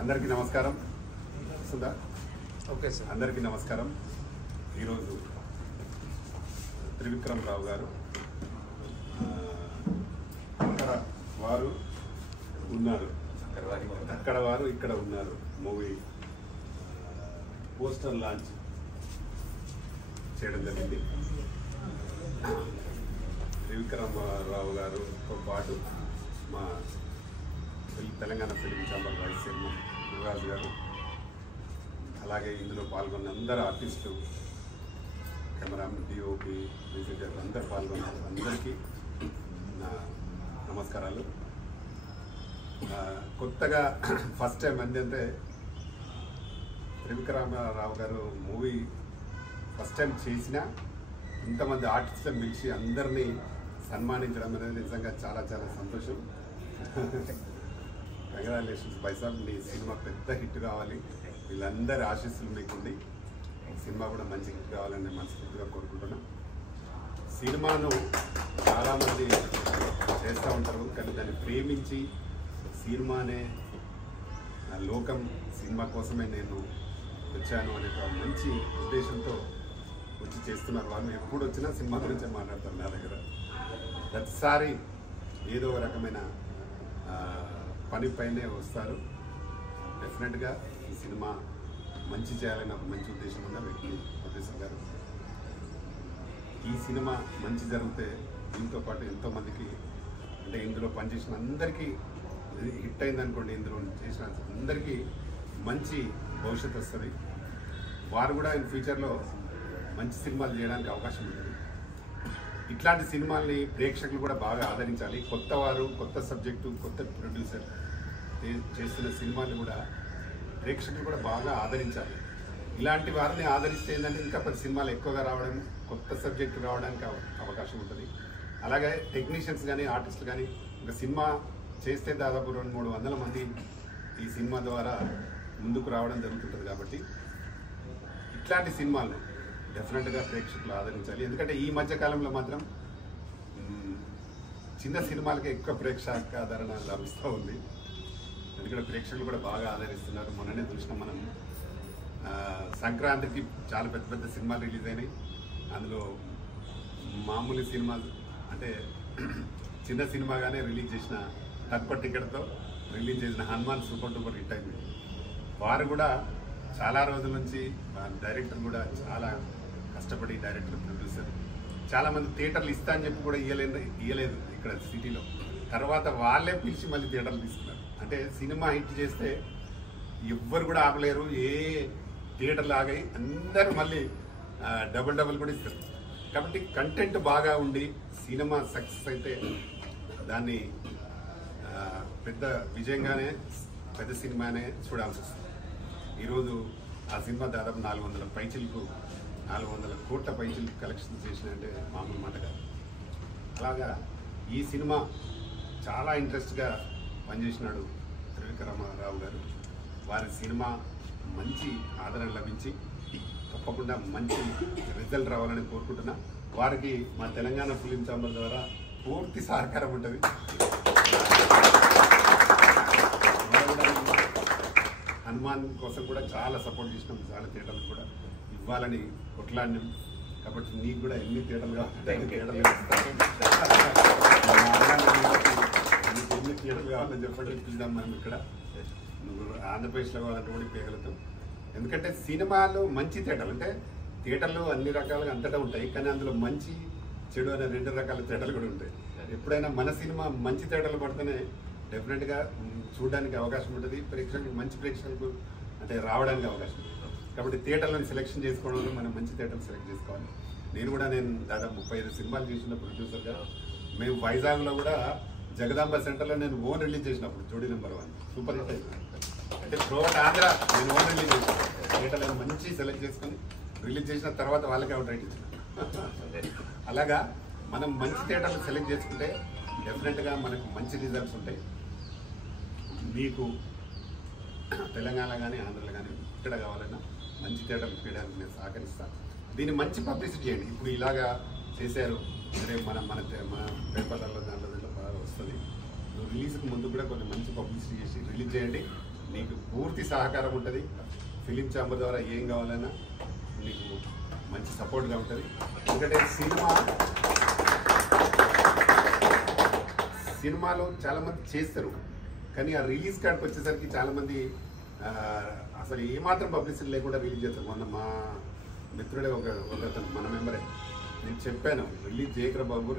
అందరికీ నమస్కారం. Sudha okay sir. అందరికీ నమస్కారం. ఈరోజు త్రివిక్రమ్ రావు గారు అక్కడ వారు ఉన్నారు, అక్కడ వారు ఇక్కడ ఉన్నారు మూవీ పోస్టర్ లాంచ్ చేయడం జరిగింది. త్రివిక్రమ్ రావు గారుతో పాటు మా Telangana film chamber vice chairman Yuvraj garu, అలాగే ఇందులో పాల్గొన్న అందరు ఆర్టిస్టులు, కెమెరామెన్, డిఓపి, మ్యూజిక్ డైరెక్టర్ అందరు పాల్గొన్నారు. అందరికీ నా నమస్కారాలు. కొత్తగా ఫస్ట్ టైం ఏంటంటే త్రివిక్రమరావు గారు మూవీ ఫస్ట్ టైం చేసిన ఇంతమంది ఆర్టిస్టులను పిలిచి అందరినీ సన్మానించడం అనేది నిజంగా చాలా చాలా సంతోషం. కంగ్రాచులేషన్స్ బైసాబ్, మీ సినిమా పెద్ద హిట్ కావాలి, వీళ్ళందరి ఆశీస్సులు మీకుండి సినిమా కూడా మంచి హిట్ కావాలని నేను మనస్ఫూర్తిగా కోరుకుంటున్నాను. సినిమాను చాలామంది చేస్తూ ఉంటారు, కానీ దాన్ని ప్రేమించి సినిమానే లోకం, సినిమా కోసమే నేను వచ్చాను అనే ఒక మంచి ఉద్దేశంతో వచ్చి చేస్తున్నారు. వాళ్ళు ఎప్పుడు వచ్చినా సినిమా గురించే మాట్లాడతారు నా దగ్గర. ప్రతిసారి ఏదో ఒక రకమైన పని పైనే వస్తారు. డెఫినెట్గా ఈ సినిమా మంచి చేయాలని ఒక మంచి ఉద్దేశం ఉన్న వ్యక్తి ప్రొడ్యూసర్ గారు. ఈ సినిమా మంచి జరిగితే దీంతో పాటు ఎంతోమందికి, అంటే ఇందులో పనిచేసిన అందరికీ హిట్ అయిందనుకోండి, ఇందులో చేసిన అందరికీ మంచి భవిష్యత్తు వస్తుంది. వారు కూడా ఇన్ ఫ్యూచర్లో మంచి సినిమాలు చేయడానికి అవకాశం ఉంటుంది. ఇట్లాంటి సినిమాల్ని ప్రేక్షకులు కూడా బాగా ఆదరించాలి. కొత్త వారు, కొత్త సబ్జెక్టు, కొత్త ప్రొడ్యూసర్ చేస్తున్న సినిమాలు కూడా ప్రేక్షకులు కూడా బాగా ఆదరించాలి. ఇలాంటి వారిని ఆదరిస్తే ఏంటంటే ఇంకా 10 సినిమాలు ఎక్కువగా రావడం, కొత్త సబ్జెక్టు రావడానికి అవకాశం ఉంటుంది. అలాగే టెక్నీషియన్స్ కానీ, ఆర్టిస్టులు కానీ ఒక సినిమా చేస్తే దాదాపు 200-300 మంది ఈ సినిమా ద్వారా ముందుకు రావడం జరుగుతుంటుంది. కాబట్టి ఇట్లాంటి సినిమాలు డెఫినెట్గా ప్రేక్షకులు ఆదరించాలి. ఎందుకంటే ఈ మధ్యకాలంలో మాత్రం చిన్న సినిమాలకి ఎక్కువ ప్రేక్షక ఆదరణ లభిస్తూ ఉంది. ఎందుకంటే ప్రేక్షకులు కూడా బాగా ఆదరిస్తున్నారు. మొన్ననే చూసినాం మనం, సంక్రాంతికి చాలా పెద్ద పెద్ద సినిమాలు రిలీజ్ అయినాయి. అందులో మామూలు సినిమా అంటే చిన్న సినిమాగానే రిలీజ్ చేసిన తక్కువ టికెట్తో రిలీజ్ చేసిన హనుమాన్ సూపర్ డూపర్ హిట్ అయింది. వారు కూడా చాలా రోజుల నుంచి డైరెక్టర్ కూడా చాలా కష్టపడి, డైరెక్టర్, ప్రొడ్యూసర్ చాలామంది థియేటర్లు ఇస్తా అని చెప్పి కూడా ఇయ్యలేదు ఇక్కడ సిటీలో. తర్వాత వాళ్ళే పిలిచి మళ్ళీ థియేటర్లు తీసుకున్నారు. అంటే సినిమా హిట్ చేస్తే ఎవ్వరు కూడా ఆపలేరు. ఏ థియేటర్లు ఆగాయి, అందరూ మళ్ళీ డబుల్ కూడా ఇస్తారు. కాబట్టి కంటెంట్ బాగా ఉండి సినిమా సక్సెస్ అయితే దాన్ని పెద్ద విజయంగానే, పెద్ద సినిమానే చూడాల్సి వస్తుంది. ఈరోజు ఆ సినిమా దాదాపు 400 కోట్ల పైచిలకు కలెక్షన్ చేసినంటే మామూలు మాట కాదు. అలాగా ఈ సినిమా చాలా ఇంట్రెస్ట్గా పనిచేసినాడు త్రివిక్రమరావు గారు. వారి సినిమా మంచి ఆదరణ లభించి తప్పకుండా మంచి రిజల్ట్ రావాలని కోరుకుంటున్నా. వారికి మా తెలంగాణ ఫిలిం ఛాంబర్ ద్వారా పూర్తి సహకారం ఉంటుంది. హనుమాన్ కోసం కూడా చాలా సపోర్ట్ చేసినాం, చాలా థియేటర్లు కూడా ఇవ్వాలని కొట్లాడినాం. కాబట్టి నీకు కూడా ఎన్ని థియేటర్లు కావాలంటే ఎన్ని థియేటర్లు కావాలని చెప్పండి, ఇప్పిద్దాం మనం. ఇక్కడ నువ్వు ఆంధ్రప్రదేశ్లో కావాలంటే కూడా ఇప్పగలుగుతాం. ఎందుకంటే సినిమాలు మంచి థియేటర్లు అంటే థియేటర్లు అన్ని రకాలుగా అంతటా ఉంటాయి, కానీ అందులో మంచి చెడు అనే 2 రకాల థియేటర్లు కూడా ఉంటాయి. ఎప్పుడైనా మన సినిమా మంచి థియేటర్లు పడితేనే డెఫినెట్గా చూడడానికి అవకాశం ఉంటుంది, ప్రేక్షకులకు మంచి ప్రేక్షకులకు అంటే రావడానికి అవకాశం ఉంటుంది. కాబట్టి థియేటర్లను సెలెక్షన్ చేసుకోవడంలో మనం మంచి థియేటర్లు సెలెక్ట్ చేసుకోవాలి. నేను దాదాపు 35 సినిమాలు చేసిన ప్రొడ్యూసర్గా, మేము వైజాగ్లో కూడా జగదాంబ సెంటర్లో నేను ఓన్ రిలీజ్ చేసినప్పుడు జోడీ నెంబర్ 1 సూపర్ హిట్ అయింది. అంటే త్రూఅవుట్ ఆంధ్ర నేను ఓన్ రిలీజ్ చేసాను. థియేటర్లను మంచి సెలెక్ట్ చేసుకొని రిలీజ్ చేసిన తర్వాత వాళ్ళకి అవుట్ రైట్ ఇచ్చిన. అలాగా మనం మంచి థియేటర్లు సెలెక్ట్ చేసుకుంటే డెఫినెట్గా మనకు మంచి రిజల్ట్స్ ఉంటాయి. మీకు తెలంగాణ కానీ, ఆంధ్రలో కానీ ఎక్కడ కావాలన్నా మంచి థియేటర్లు చేయడానికి నేను సహకరిస్తాను. దీన్ని మంచి పబ్లిసిటీ చేయండి. ఇప్పుడు ఇలాగా చేశారు, రేపు మన పేపర్లలో దాంట్లో బాగా వస్తుంది. రిలీజ్కి ముందు కూడా కొంచెం మంచి పబ్లిసిటీ చేసి రిలీజ్ చేయండి. నీకు పూర్తి సహకారం ఉంటుంది. ఫిలిం ఛాంబర్ ద్వారా ఏం కావాలన్నా నీకు మంచి సపోర్ట్గా ఉంటుంది. ఎందుకంటే సినిమాలో చాలామంది చేస్తారు, కానీ ఆ రిలీజ్ కార్డ్కి వచ్చేసరికి చాలామంది అసలు ఏమాత్రం పబ్లిసిటీ లేకుండా రిలీజ్ చేస్తారు. మొన్న మా మిత్రుడే ఒకతను మన మెంబరే, నేను చెప్పాను రిలీజ్ చేయకరా బాబు,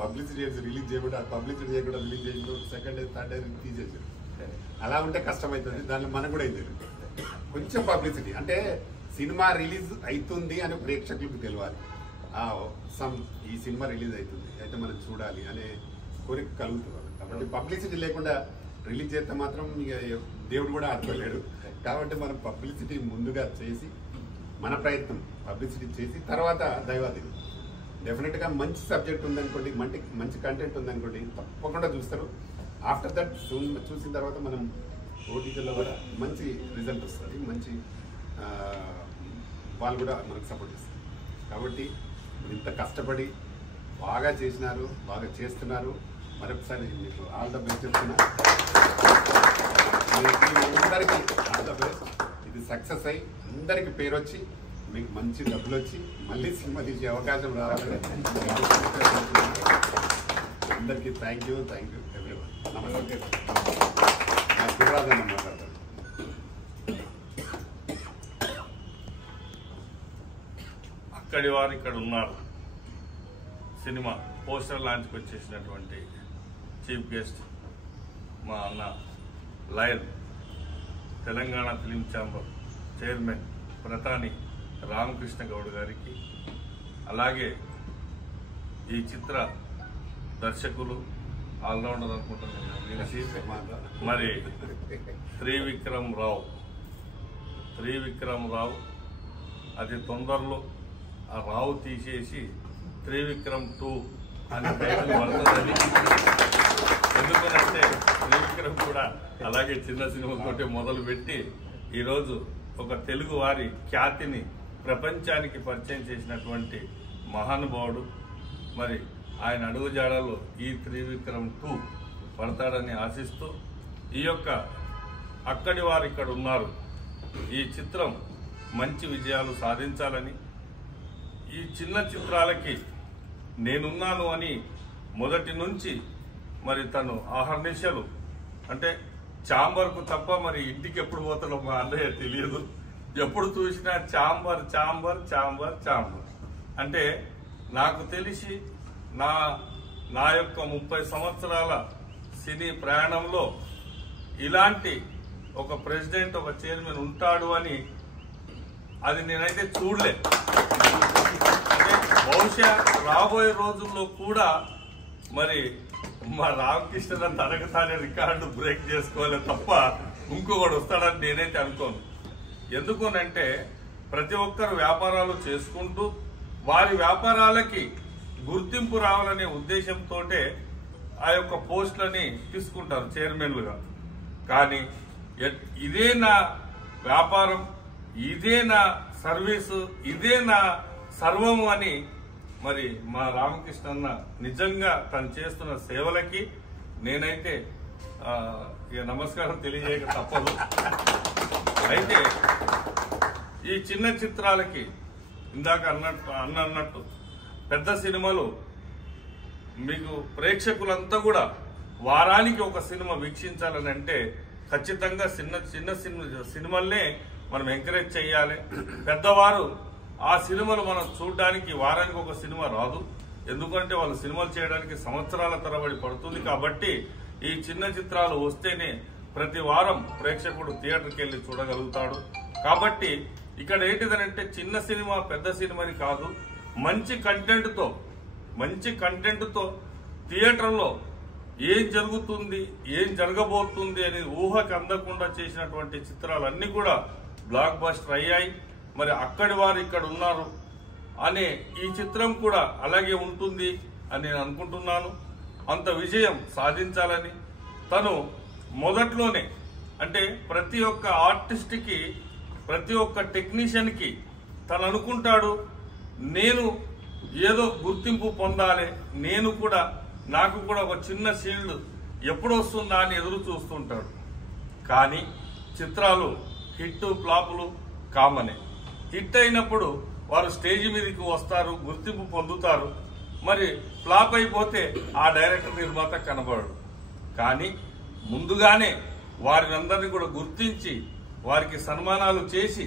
పబ్లిసిటీ చేసి రిలీజ్ చేయకుండా పబ్లిసిటీ చేయకుండా రిలీజ్ చేసిన సెకండ్ డే థర్డ్ డే తీసేసారు. అలా ఉంటే కష్టమవుతుంది. దాంట్లో మనకు కూడా అయింది కొంచెం పబ్లిసిటీ, అంటే సినిమా రిలీజ్ అవుతుంది అని ప్రేక్షకులకు తెలియాలి. ఈ సినిమా రిలీజ్ అవుతుంది అయితే మనం చూడాలి అనే కోరిక కలుగుతుంది. కాబట్టి పబ్లిసిటీ లేకుండా రిలీజ్ చేస్తే మాత్రం ఇక దేవుడు కూడా ఆడుకోలేడు. కాబట్టి మనం పబ్లిసిటీ ముందుగా చేసి మన ప్రయత్నం పబ్లిసిటీ చేసి తర్వాత దైవాధీనం. డెఫినెట్గా మంచి సబ్జెక్ట్ ఉందనుకోండి, మంచి కంటెంట్ ఉందనుకోండి, తప్పకుండా చూస్తారు. ఆఫ్టర్ దట్ చూసిన తర్వాత మనం ఓటీటీలో కూడా మంచి రిజల్ట్ వస్తుంది, మంచి వాళ్ళు కూడా మనకు సపోర్ట్ చేస్తారు. కాబట్టి ఇంత కష్టపడి బాగా చేసినారు, బాగా చేస్తున్నారు. మరొకసారి మీకు ఆల్ ద బెస్ట్ చెప్తున్నా. అందరికీ ఆల్ ద బెస్ట్. ఇది సక్సెస్ అయ్యి అందరికీ పేరు వచ్చి మీకు మంచి డబ్బులు వచ్చి మళ్ళీ సినిమా తీసే అవకాశం రావాలని అందరికీ థ్యాంక్ యూ ఎవ్రీవన్. నమస్తే. నా గురురాజన్న మాట్లాడతాను. అక్కడి వారు ఇక్కడ ఉన్నారు సినిమా పోస్టర్ లాంచ్కి వచ్చేసినటువంటి చీఫ్ గెస్ట్ మా అన్న lion, Telangana film chamber chairman Pratani Ramakrishna Goud గారికి, అలాగే ఈ చిత్ర దర్శకులు ఆల్రౌండర్ అనుకుంటున్నాను మరి త్రివిక్రమ్ రావు అతి తొందరలో ఆ రావు తీసేసి త్రివిక్రమ్ 2 అని టైటిల్ పడుతుందని. ఎందుకనంటే త్రివిక్రమ్ కూడా అలాగే చిన్న సినిమాతోటి మొదలుపెట్టి ఈరోజు ఒక తెలుగు వారి ఖ్యాతిని ప్రపంచానికి పరిచయం చేసినటువంటి మహానుభావుడు. మరి ఆయన అడుగుజాడలో ఈ త్రివిక్రమ్ 2 పడతాడని ఆశిస్తూ ఈ యొక్క అక్కడి వారు ఇక్కడ ఉన్నారు ఈ చిత్రం మంచి విజయాలు సాధించాలని, ఈ చిన్న చిత్రాలకి నేనున్నాను అని మొదటి నుంచి మరి తను ఆహర్నిశలు, అంటే ఛాంబర్కు తప్ప మరి ఇంటికి ఎప్పుడు పోతాడో మా అన్నయ్య తెలియదు. ఎప్పుడు చూసినా ఛాంబర్ ఛాంబర్ ఛాంబర్ ఛాంబర్. అంటే నాకు తెలిసి నా యొక్క 30 సంవత్సరాల సినీ ప్రయాణంలో ఇలాంటి ఒక ప్రెసిడెంట్, ఒక చైర్మన్ ఉంటాడు అని అది నేనైతే చూడలే. అంటే బహుశా రాబోయే రోజుల్లో కూడా మరి మా రామకృష్ణ తనకతానే రికార్డు బ్రేక్ చేసుకోవాలి తప్ప ఇంకొకటి వస్తాడని నేనైతే అనుకోను. ఎందుకునంటే ప్రతి ఒక్కరు వ్యాపారాలు చేసుకుంటూ వారి వ్యాపారాలకి గుర్తింపు రావాలనే ఉద్దేశంతో ఆ యొక్క పోస్టులని తీసుకుంటారు చైర్మన్లుగా. కానీ ఇదే నా వ్యాపారం, ఇదే నా సర్వీసు, ఇదే నా సర్వము అని మరి మా రామకృష్ణ అన్న నిజంగా తను చేస్తున్న సేవలకి నేనైతే నమస్కారం తెలియజేయక తప్పదు. అయితే ఈ చిన్న చిత్రాలకి ఇందాక అన్నట్టు పెద్ద సినిమాలు మీకు ప్రేక్షకులంతా కూడా వారానికి ఒక సినిమా వీక్షించాలని అంటే ఖచ్చితంగా చిన్న సినిమాలనే మనం ఎంకరేజ్ చేయాలి. పెద్దవారు ఆ సినిమాలు మనం చూడడానికి వారానికి ఒక సినిమా రాదు, ఎందుకంటే వాళ్ళు సినిమాలు చేయడానికి సంవత్సరాల తరబడి పడుతుంది. కాబట్టి ఈ చిన్న చిత్రాలు వస్తేనే ప్రతి వారం ప్రేక్షకుడు థియేటర్కి వెళ్ళి చూడగలుగుతాడు. కాబట్టి ఇక్కడ ఏంటిదనంటే చిన్న సినిమా పెద్ద సినిమాని కాదు, మంచి కంటెంట్తో థియేటర్లో ఏం జరుగుతుంది, ఏం జరగబోతుంది అని ఊహకి అందకుండా చేసినటువంటి చిత్రాలన్నీ కూడా బ్లాక్ బస్టర్ అయ్యాయి. మరి అక్కడి వారు ఇక్కడ ఉన్నారు అనే ఈ చిత్రం కూడా అలాగే ఉంటుంది అని నేను అనుకుంటున్నాను. అంత విజయం సాధించాలని తను మొదట్లోనే, అంటే ప్రతి ఒక్క ఆర్టిస్ట్కి, ప్రతి ఒక్క టెక్నీషియన్కి తను అనుకుంటాడు, నేను ఏదో గుర్తింపు పొందాలి, నాకు కూడా ఒక చిన్న షీల్డ్ ఎప్పుడు వస్తుందా అని ఎదురు చూస్తుంటాడు. కానీ చిత్రాలు హిట్ ఫ్లాపులు కామనే. హిట్ అయినప్పుడు వారు స్టేజ్ మీదకి వస్తారు, గుర్తింపు పొందుతారు. మరి ఫ్లాప్ అయిపోతే ఆ డైరెక్టర్ నిర్మాత కనబడడు. కానీ ముందుగానే వారినందరినీ కూడా గుర్తించి వారికి సన్మానాలు చేసి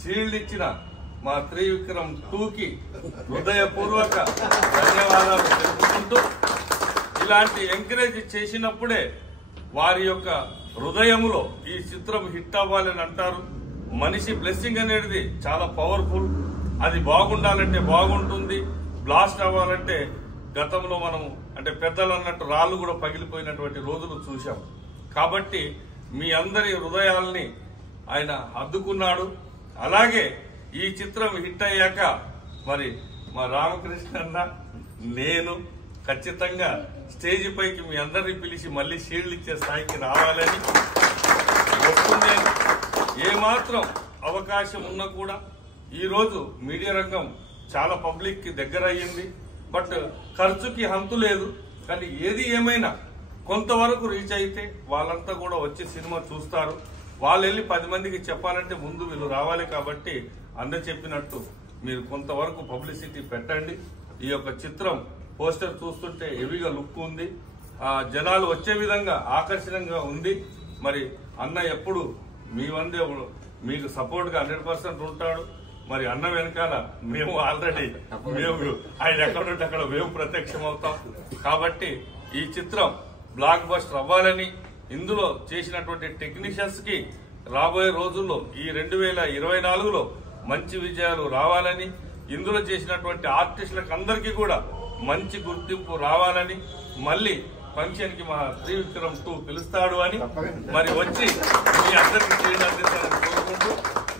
షీల్డ్ ఇచ్చిన మా త్రివిక్రమ్ 2కి హృదయపూర్వక ధన్యవాదాలు తెలుపుకుంటూ, ఇలాంటి ఎంకరేజ్ చేసినప్పుడే వారి యొక్క హృదయములో ఈ చిత్రం హిట్ అవ్వాలని అంటారు. మనిషి బ్లెస్సింగ్ అనేది చాలా పవర్ఫుల్. అది బాగుండాలంటే బాగుంటుంది, బ్లాస్ట్ అవ్వాలంటే గతంలో మనము అంటే పెద్దలు అన్నట్టు రాళ్ళు కూడా పగిలిపోయినటువంటి రోజులు చూశాం. కాబట్టి మీ అందరి హృదయాల్ని ఆయన అద్దుకున్నాడు. అలాగే ఈ చిత్రం హిట్ అయ్యాక మరి మా రామకృష్ణ అన్న నేను ఖచ్చితంగా స్టేజ్ పైకి మీ అందరినీ పిలిచి మళ్ళీ షీల్డ్ ఇచ్చే స్థాయికి రావాలని వస్తుంది. ఏమాత్రం అవకాశం ఉన్నా కూడా ఈరోజు మీడియా రంగం చాలా పబ్లిక్ కి దగ్గర అయ్యింది. బట్ ఖర్చుకి హంతు లేదు. కానీ ఏది ఏమైనా కొంతవరకు రీచ్ అయితే వాళ్ళంతా కూడా వచ్చి సినిమా చూస్తారు. వాళ్ళు వెళ్ళి 10 మందికి చెప్పాలంటే ముందు వీళ్ళు రావాలి. కాబట్టి అందరు చెప్పినట్టు మీరు కొంతవరకు పబ్లిసిటీ పెట్టండి. ఈ యొక్క చిత్రం పోస్టర్ చూస్తుంటే హెవీగా లుక్ ఉంది, జనాలు వచ్చే విధంగా ఆకర్షణంగా ఉంది. మరి అన్న ఎప్పుడు మీ వందే మీకు సపోర్ట్ గా 100% ఉంటాడు. మరి అన్న వెనకాల మేము ఆల్రెడీ ఆయన ఎక్కడుంటే అక్కడ మేము ప్రత్యక్షం అవుతాం. కాబట్టి ఈ చిత్రం బ్లాక్ బస్టర్ అవ్వాలని, ఇందులో చేసినటువంటి టెక్నీషియన్స్ కి రాబోయే రోజుల్లో ఈ 2024లో మంచి విజయాలు రావాలని, ఇందులో చేసినటువంటి ఆర్టిస్టులకు అందరికీ కూడా మంచి గుర్తింపు రావాలని, మళ్ళీ ఫంక్షన్ కి మా త్రివిక్రమ్ 2 పిలుస్తాడు అని మరి వచ్చి మీ అందరికీ అందిస్తారని కోరుకుంటూ,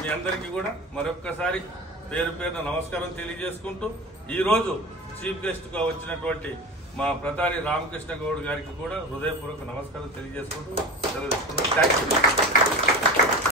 మీ అందరికీ కూడా మరొక్కసారి పేరు పేరున నమస్కారం తెలియజేసుకుంటూ, ఈ రోజు చీఫ్ గెస్ట్ గా వచ్చినటువంటి మా ప్రధాని రామకృష్ణ గౌడ్ గారికి కూడా హృదయపూర్వక నమస్కారం తెలియజేసుకుంటూ సెలవు తీసుకున్నాం. Thank you.